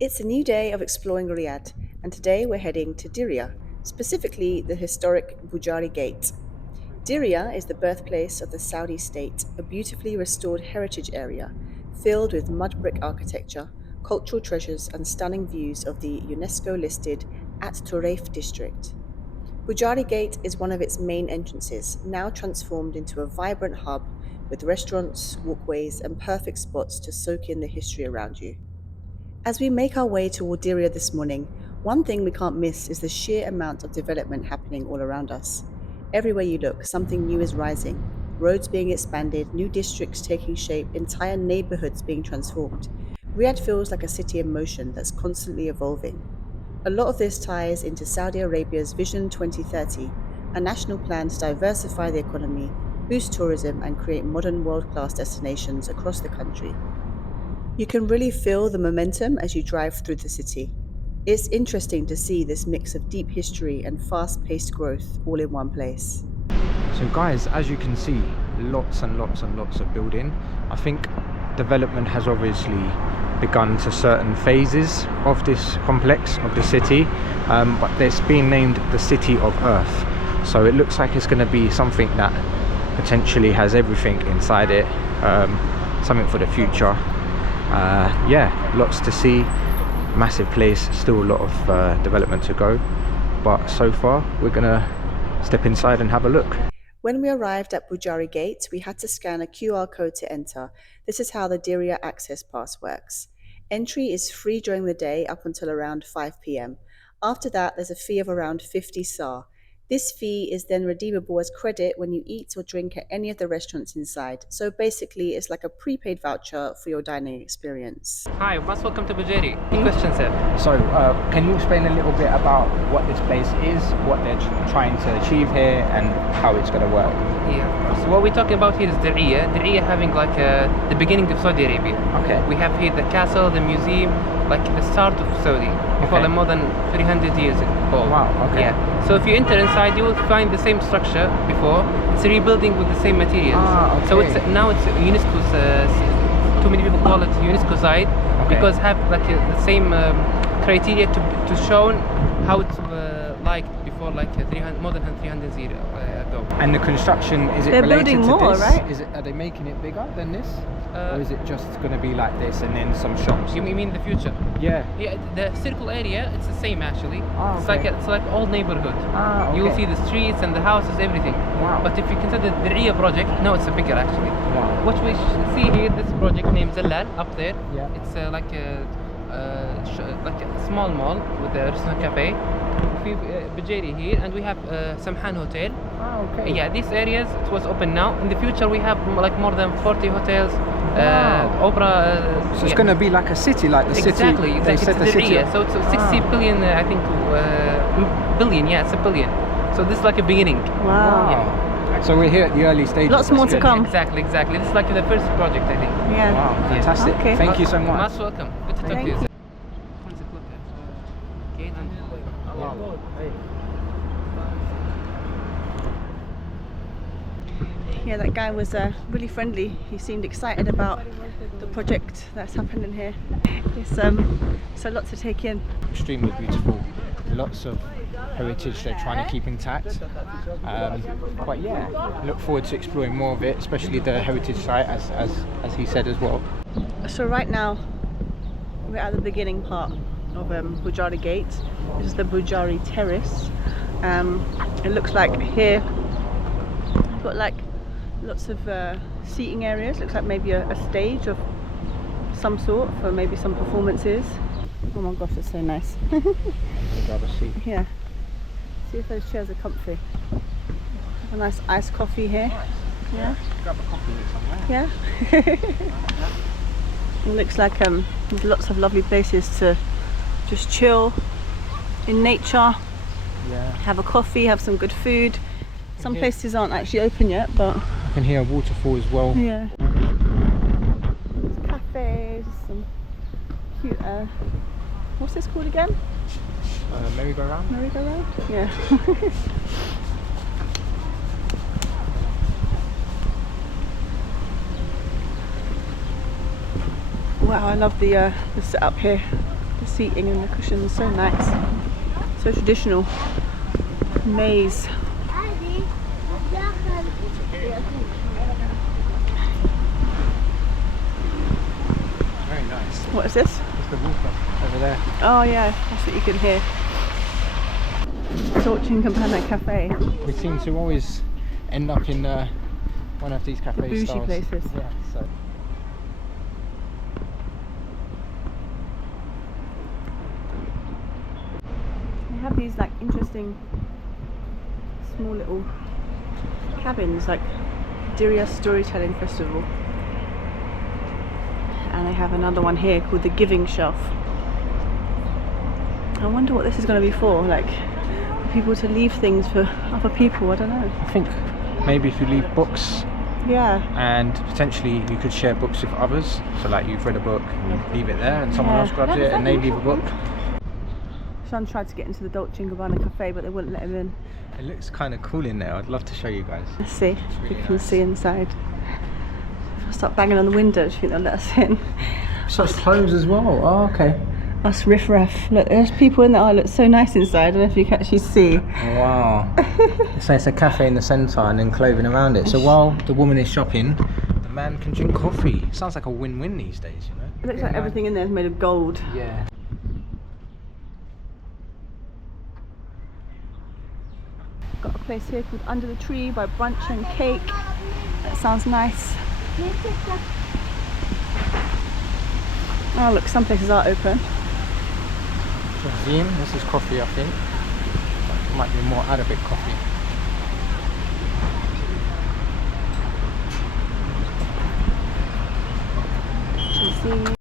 It's a new day of exploring Riyadh, and today we're heading to Diriyah, specifically the historic Bujairi Gate. Diriyah is the birthplace of the Saudi state, a beautifully restored heritage area filled with mud brick architecture, cultural treasures, and stunning views of the UNESCO listed At-Turaif district. Bujairi Gate is one of its main entrances, now transformed into a vibrant hub with restaurants, walkways, and perfect spots to soak in the history around you. As we make our way toward Diriyah this morning, one thing we can't miss is the sheer amount of development happening all around us. Everywhere you look, something new is rising. Roads being expanded, new districts taking shape, entire neighborhoods being transformed. Riyadh feels like a city in motion that's constantly evolving. A lot of this ties into Saudi Arabia's Vision 2030, a national plan to diversify the economy, boost tourism, and create modern world class destinations across the country. You can really feel the momentum as you drive through the city. It's interesting to see this mix of deep history and fast paced growth all in one place. So guys, as you can see, lots and lots and lots of building. I think development has obviously begun to certain phases of this complex of the city, but it's been named the City of Earth. So it looks like it's going to be something that potentially has everything inside it, something for the future. Yeah, lots to see, massive place, still a lot of development to go, but so far we're gonna step inside and have a look. When we arrived at Bujairi Gate, we had to scan a QR code to enter. This is how the Diriyah Access Pass works. Entry is free during the day up until around 5 p.m. After that, there's a fee of around 50 SAR. This fee is then redeemable as credit when you eat or drink at any of the restaurants inside. So basically, it's like a prepaid voucher for your dining experience. Hi, most welcome to Bujari. Any questions, sir? So can you explain a little bit about what this place is, what they're trying to achieve here, and how it's going to work? Yeah. So what we're talking about here is Diriyah. Diriyah having like the beginning of Saudi Arabia. Okay. We have here the castle, the museum, like the start of Saudi. Before like more than 300 years old. Wow, okay. Yeah. So if you enter inside, you will find the same structure before. It's rebuilding with the same materials. Okay. So now it's UNESCO's, too many people call it UNESCO site, because have like the same criteria to show how it's like before, like more than 300 years ago. And the construction, is it They're related building to more, this? right? Are they making it bigger than this? Or is it just going to be like this and then some shops? You mean the future? Yeah. Yeah, the circle area, it's the same actually. Oh, okay. It's like old neighborhood. Okay. You will see the streets and the houses, everything. Wow. But if you consider the Diriyah project, no, it's a bigger actually. Wow. What we see here, this project named Zallal up there. Yeah. It's like a small mall with a restaurant cafe. We have Bujairi here, and we have Samhan Hotel. Oh, okay. Yeah, these areas it was open now. In the future, we have like more than 40 hotels, Wow. opera. So it's going to be like a city, like the city. Exactly. They It's said the city. Diriyah. So it's 60 billion, I think, billion. Yeah, it's a billion. So this is like a beginning. Wow. Yeah. So we're here at the early stages. Lots more to good. come. Exactly. This is like the first project, I think. Yeah. Wow, fantastic. Okay. Thank you so much. Most welcome. Good to talk Thank to you. you. Yeah, that guy was really friendly. He seemed excited about the project that's happening here. It's so lots to take in. Extremely beautiful. Lots of heritage they're trying to keep intact. But yeah, look forward to exploring more of it, especially the heritage site, as he said as well. So right now we're at the beginning part of Bujairi Gate. This is the Bujairi Terrace. It looks like here we've got like lots of seating areas. Looks like maybe a stage of some sort for maybe some performances. Oh my gosh, it's so nice. I'd rather see. Yeah. See if those chairs are comfy. Have a nice iced coffee here. Yeah. Grab a coffee here somewhere. Yeah. It looks like there's lots of lovely places to just chill in nature. Yeah. Have a coffee, have some good food. Some places aren't actually open yet, but I can hear a waterfall as well. yeah. There's cafes, some cute. What's this called again? Merry-go-round? Merry-go-round? Yeah. Wow, I love the setup here. The seating and the cushions, so nice. So traditional. Maze. Very nice. What is this? It's the water over there. Oh yeah, that's what you can hear. Dolce & Gabbana Cafe. We seem to always end up in one of these cafe bougie styles. places. Yeah, so. They have these like interesting small little cabins, like Diriyah Storytelling Festival. And they have another one here called the Giving Shelf. I wonder what this is going to be for, like for people to leave things for other people, I don't know. I think maybe if you leave books, Yeah. and potentially you could share books with others. So like you've read a book and you leave it there and someone Yeah. else grabs it and they leave a book. Sean tried to get into the Dolce & Gabbana Cafe, but they wouldn't let him in. It looks kind of cool in there. I'd love to show you guys. Let's see. really You can nice. see inside. If I start banging on the window, do you think they'll let us in? Such clothes as well. Oh, okay. Us riff-raff. Look, there's people in there. Oh, it looks so nice inside. I don't know if you can actually see. Wow. So it's a cafe in the centre and then clothing around it. So while the woman is shopping, the man can drink coffee. Sounds like a win-win these days, you know? It looks like everything in there is made of gold. Yeah. Got a place here called Under the Tree by Brunch and Cake. That sounds nice. Oh look, some places are open. Museum. This is coffee, I think. It might be more Arabic coffee. See.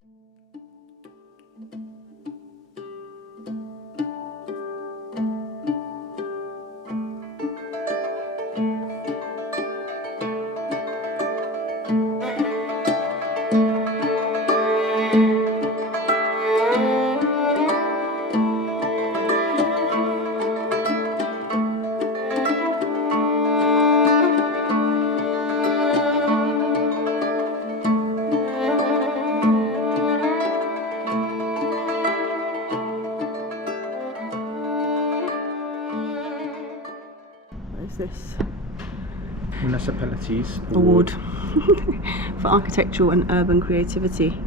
This Municipalities award for architectural and urban creativity.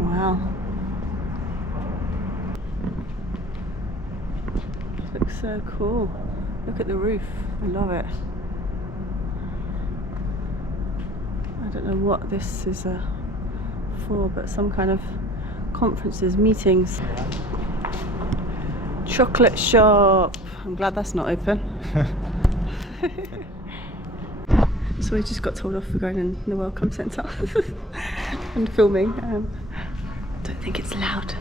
Wow. Looks so cool. Look at the roof. I love it. I don't know what this is for, but some kind of conferences, meetings. Chocolate shop. I'm glad that's not open. So we just got told off for going in the Welcome Centre and filming. Don't think it's loud.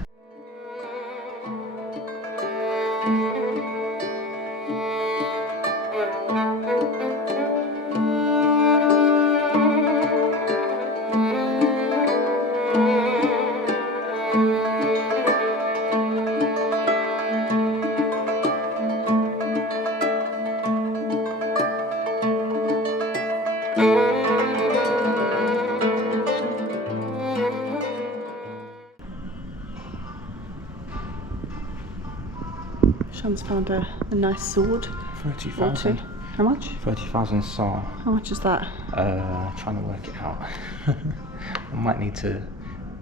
Sean's found a nice sword. 30,000. How much? 30,000 SAR. How much is that? Trying to work it out. I might need to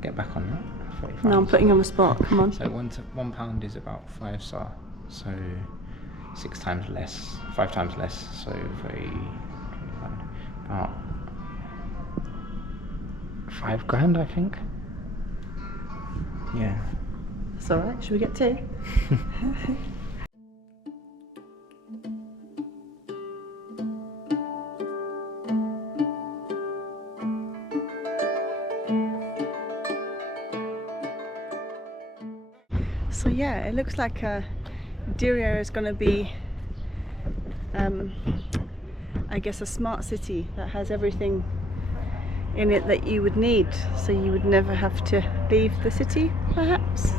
get back on that. 30,000. No, I'm putting you on the spot. Come on. So £1 is about 5 SAR. So 6 times less, 5 times less. So about 5 grand, I think. Yeah. It's alright. Should we get tea? So yeah, it looks like Diriyah is going to be, I guess, a smart city that has everything in it that you would need, so you would never have to leave the city, perhaps.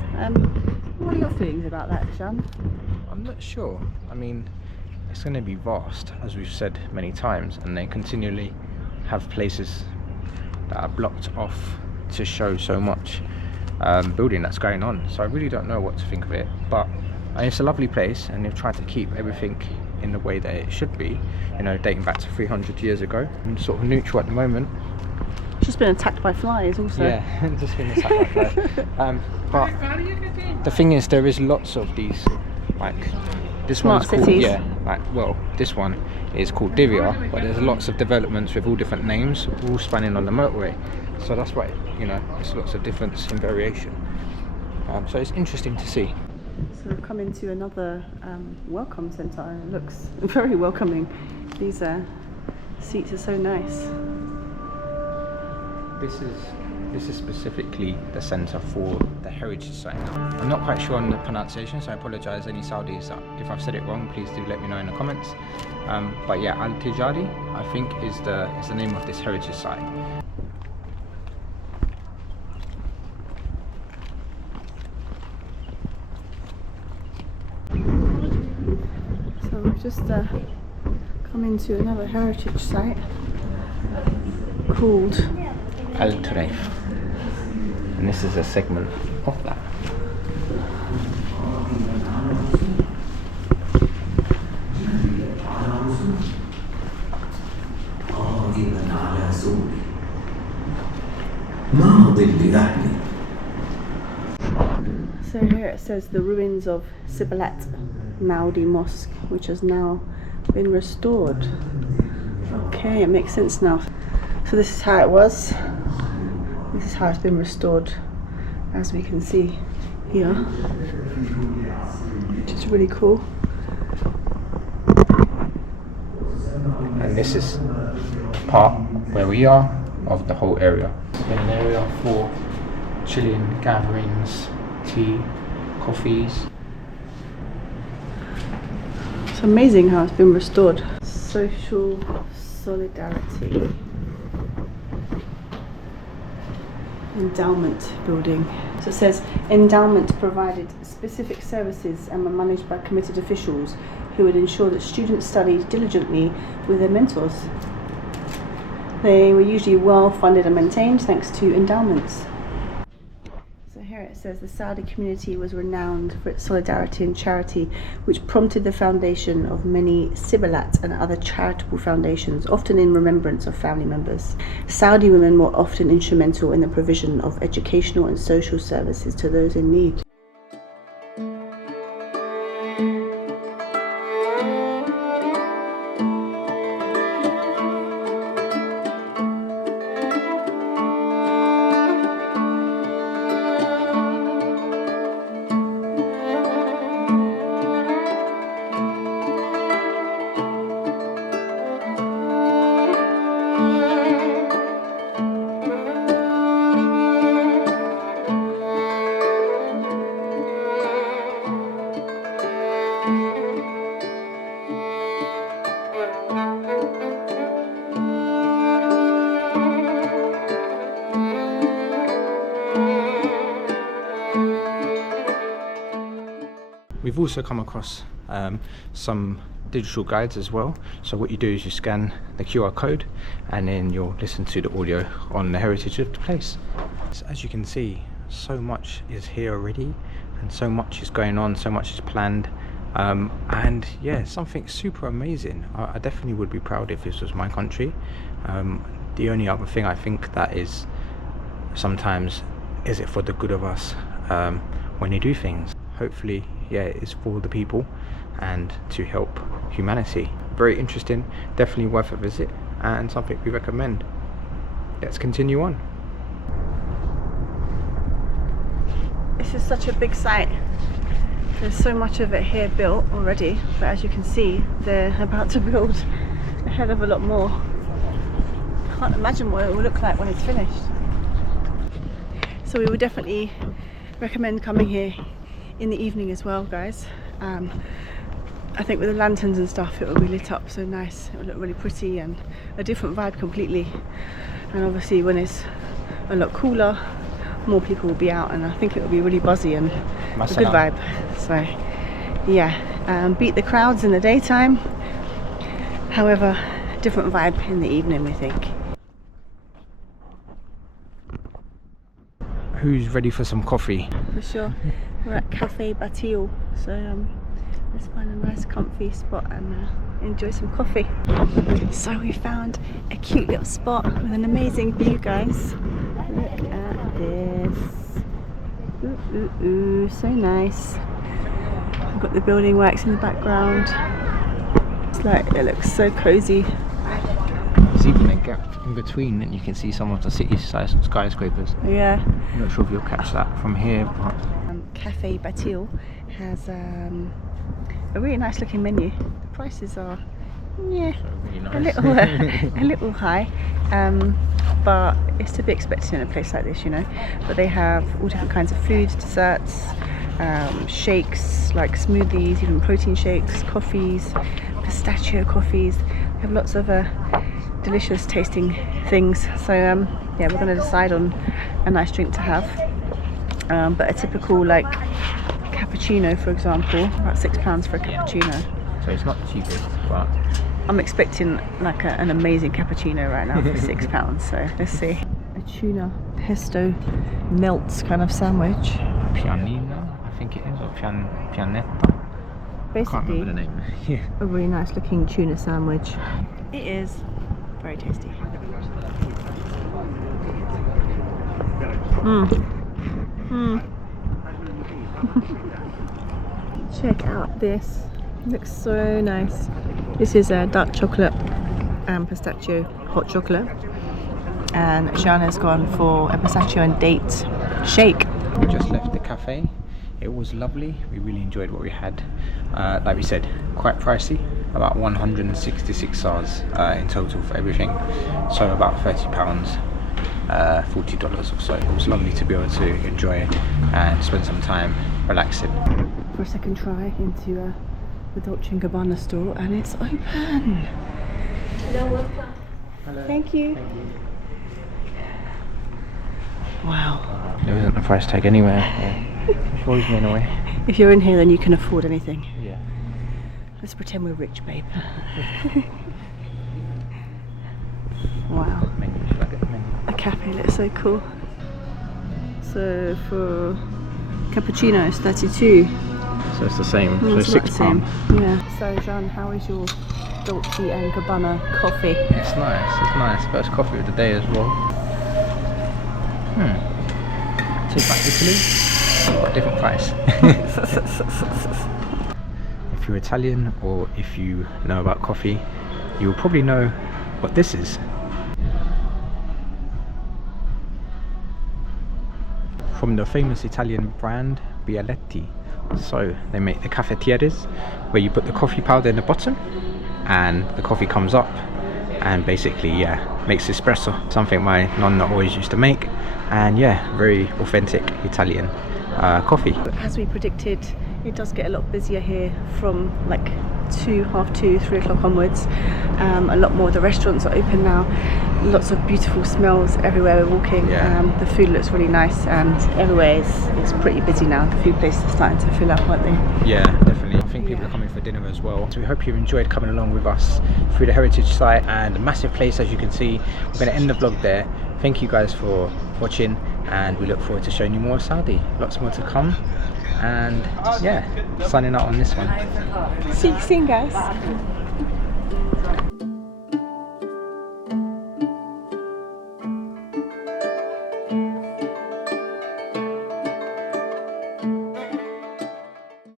What are your feelings about that, Sean? I'm not sure. I mean, it's going to be vast, as we've said many times, and they continually have places that are blocked off to show so much. building that's going on. So I really don't know what to think of it, but it's a lovely place, and they've tried to keep everything in the way that it should be, you know, dating back to 300 years ago, and sort of neutral at the moment. It's just been attacked by flies also. Yeah, just been attacked by flies. But the thing is, there is lots of these, like this Smart one's called, cities. yeah, like, well, this one is called Diriyah, but there's lots of developments with all different names, all spanning on the motorway. So that's why, you know, there's lots of difference in variation. So it's interesting to see. So we've come into another welcome centre, and it looks very welcoming. These seats are so nice. This is specifically the centre for the heritage site. I'm not quite sure on the pronunciation, so I apologise any Saudis if I've said it wrong. Please do let me know in the comments. But yeah, Al-Tijari, I think, is the name of this heritage site. So we've just come into another heritage site called At-Turaif, and this is a segment of that. So here it says the ruins of Sibalat Maudi Mosque, which has now been restored. Okay, it makes sense now. So this is how it was. This is how it's been restored, as we can see here, which is really cool. And this is part where we are of the whole area. It's been an area for chilling, gatherings, tea, coffees. It's amazing how it's been restored. Social solidarity. Endowment building. So it says endowment provided specific services and were managed by committed officials who would ensure that students studied diligently with their mentors. They were usually well funded and maintained thanks to endowments. So here it says the Saudi community was renowned for its solidarity and charity, which prompted the foundation of many Sibalat and other charitable foundations, often in remembrance of family members. Saudi women were often instrumental in the provision of educational and social services to those in need. We've also come across some digital guides as well. So what you do is you scan the QR code and then you'll listen to the audio on the heritage of the place. So as you can see, so much is here already and so much is going on, so much is planned. And yeah, something super amazing. I definitely would be proud if this was my country. The only other thing I think that is sometimes, is it for the good of us when you do things? Hopefully, yeah, it's for the people and to help humanity. Very interesting, definitely worth a visit and something we recommend. Let's continue on. This is such a big site. There's so much of it here built already, but as you can see, they're about to build a hell of a lot more. Can't imagine what it will look like when it's finished. So we would definitely recommend coming here in the evening as well, guys. I think with the lanterns and stuff, it will be lit up so nice. It will look really pretty and a different vibe completely. And obviously when it's a lot cooler, more people will be out, and I think it will be really buzzy and a good vibe. So yeah, beat the crowds in the daytime, however, different vibe in the evening, we think. who's ready for some coffee? For sure. We're at Cafe Batil, so let's find a nice comfy spot and enjoy some coffee. So we found a cute little spot with an amazing view, guys. Look at this. Ooh, ooh, ooh, so nice. We've got the building works in the background. It's like, it looks so cozy. There's even a gap in between, and you can see some of the city skyscrapers. Yeah. I'm not sure if you'll catch that from here, but Cafe Batil has a really nice looking menu. The prices are, yeah, really nice. a little high, but it's to be expected in a place like this, you know. But they have all different kinds of food, desserts, shakes like smoothies, even protein shakes, coffees, pistachio coffees. They have lots of delicious tasting things. So yeah, we're going to decide on a nice drink to have. But a typical like cappuccino, for example, about £6 for a cappuccino. So it's not the cheapest, but I'm expecting like an amazing cappuccino right now for £6. So let's see. A tuna pesto melts kind of sandwich. pianina, I think it is, or pianetta. Can't Basically, remember the name. Yeah. a really nice looking tuna sandwich. It is very tasty. Check out this. It looks so nice. This is a dark chocolate and pistachio hot chocolate, and Shana's gone for a pistachio and date shake. We just left the cafe. It was lovely. We really enjoyed what we had. Like we said, quite pricey, about 166 SARS in total for everything, so about £30, $40 or so. It was lovely to be able to enjoy and spend some time relaxing. For a second try into the Dolce & Gabbana store, and it's open. Hello. Thank you. Wow. There isn't a price tag anywhere. Yeah. Which worries me in a way. If you're in here, then you can afford anything. Yeah. Let's pretend we're rich, babe. Wow. Menu. Should I get the menu? The cafe looks so cool. So for cappuccino, it's 32. So it's the same. It's So not the same. £6. Yeah. So Jean, how is your Dolce & Gabbana coffee? It's nice. It's nice. First coffee of the day as well. Tastes like Italy, but a different price. If you're Italian, or if you know about coffee, you will probably know what this is. From the famous Italian brand Bialetti. So they make the cafetieres, where you put the coffee powder in the bottom and the coffee comes up, and basically, yeah, makes espresso, something my nonna always used to make. And yeah, very authentic Italian coffee. As we predicted, it does get a lot busier here from like 2, half 2, 3 o'clock onwards. A lot more of the restaurants are open now. Lots of beautiful smells everywhere we're walking. Yeah. The food looks really nice, and everywhere is pretty busy now. The food places are starting to fill up, aren't they? Yeah, definitely. I think people are coming for dinner as well. So we hope you enjoyed coming along with us through the heritage site, and a massive place, as you can see. We're going to end the vlog there. Thank you guys for watching, and we look forward to showing you more of Saudi. Lots more to come. And yeah, signing out on this one. See you soon, guys.